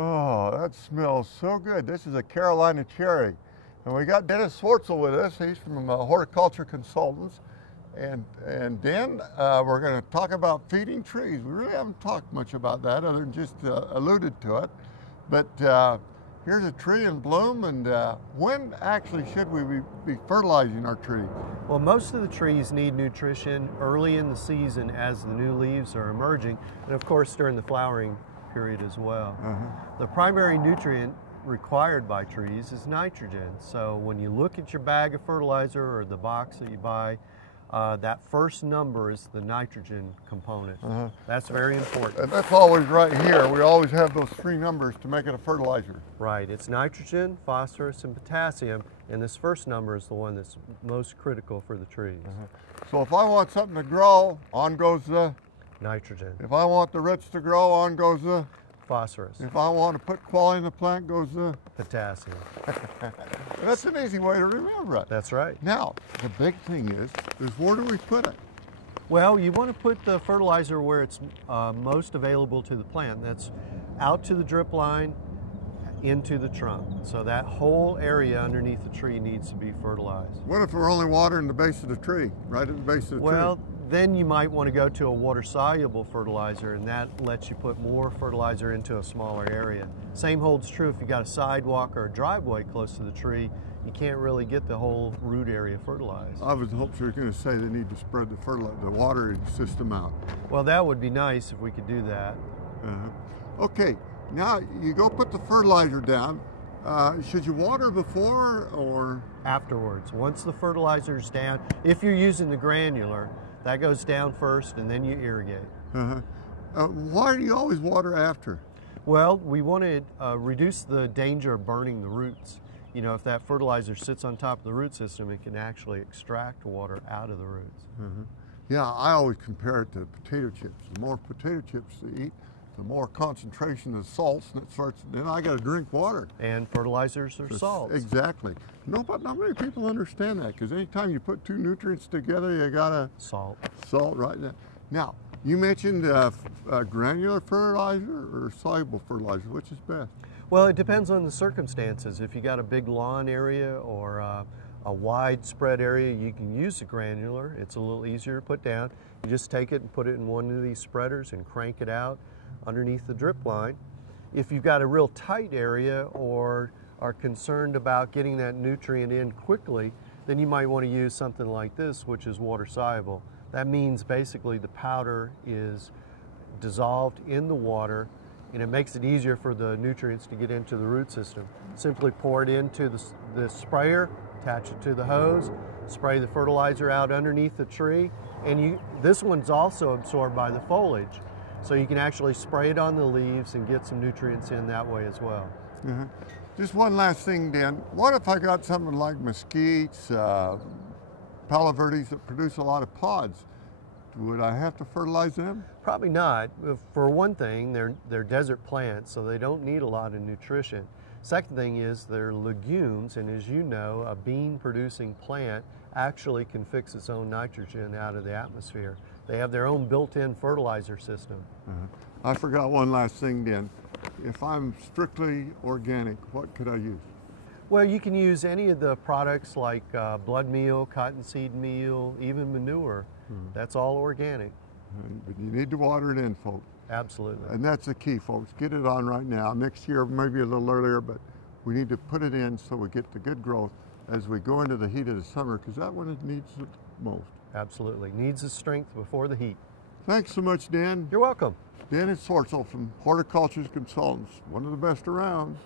Oh, that smells so good. This is a Carolina cherry. And we got Dennis Swartzel with us. He's from Horticulture Consultants. And Dan, we're going to talk about feeding trees. We really haven't talked much about that other than just alluded to it. But here's a tree in bloom, and when actually should we be fertilizing our trees? Well, most of the trees need nutrition early in the season as the new leaves are emerging, and of course during the flowering period as well. The primary nutrient required by trees is nitrogen. So when you look at your bag of fertilizer or the box that you buy, that first number is the nitrogen component. That's very important. And that's always right here. We always have those three numbers to make it a fertilizer. Right. It's nitrogen, phosphorus, and potassium, and this first number is the one that's most critical for the trees. So if I want something to grow, on goes the Nitrogen. If I want the roots to grow, on goes the Phosphorus. If I want to put quality in the plant, goes the Potassium. That's an easy way to remember it. That's right. Now, the big thing is where do we put it? Well, you want to put the fertilizer where it's most available to the plant. That's out to the drip line, into the trunk. So that whole area underneath the tree needs to be fertilized. What if we're only watering the base of the tree, right at the base of the tree? Well, then you might want to go to a water-soluble fertilizer, and that lets you put more fertilizer into a smaller area. Same holds true if you got a sidewalk or a driveway close to the tree. You can't really get the whole root area fertilized. I was hoping you were going to say they need to spread the watering system out. Well, that would be nice if we could do that. Okay, now you go put the fertilizer down. Should you water before or? Afterwards. Once the fertilizer's down, if you're using the granular, that goes down first and then you irrigate. Why do you always water after? Well, we want to reduce the danger of burning the roots. You know, if that fertilizer sits on top of the root system, it can actually extract water out of the roots. Yeah, I always compare it to potato chips. The more potato chips they eat, the more concentration of salts, and it starts, then I got to drink water. And fertilizers are salts. Exactly. Not many people understand that, because anytime you put two nutrients together, you got to salt right there. Now, you mentioned granular fertilizer or soluble fertilizer. Which is best? Well, it depends on the circumstances. If you got a big lawn area or a widespread area, you can use the granular. It's a little easier to put down. You just take it and put it in one of these spreaders and crank it out underneath the drip line. If you've got a real tight area or are concerned about getting that nutrient in quickly, then you might want to use something like this, which is water soluble. That means basically the powder is dissolved in the water, and it makes it easier for the nutrients to get into the root system. Simply pour it into the sprayer, attach it to the hose, spray the fertilizer out underneath the tree, and this one's also absorbed by the foliage. So you can actually spray it on the leaves and get some nutrients in that way as well. Just one last thing, Dan. What if I got something like mesquites, palo verdes that produce a lot of pods? Would I have to fertilize them? Probably not. For one thing, they're desert plants, so they don't need a lot of nutrition. Second thing is they're legumes, and as you know, a bean-producing plant actually can fix its own nitrogen out of the atmosphere. They have their own built-in fertilizer system. I forgot one last thing, Dan. If I'm strictly organic, what could I use? Well, you can use any of the products like blood meal, cottonseed meal, even manure. That's all organic. But you need to water it in, folks. Absolutely. And that's the key, folks. Get it on right now. Next year, maybe a little earlier, but we need to put it in so we get the good growth as we go into the heat of the summer, because that's when it needs it most. Absolutely. Needs the strength before the heat. Thanks so much, Dan. You're welcome. Dan Swartzel from Horticulture Consultants, one of the best around.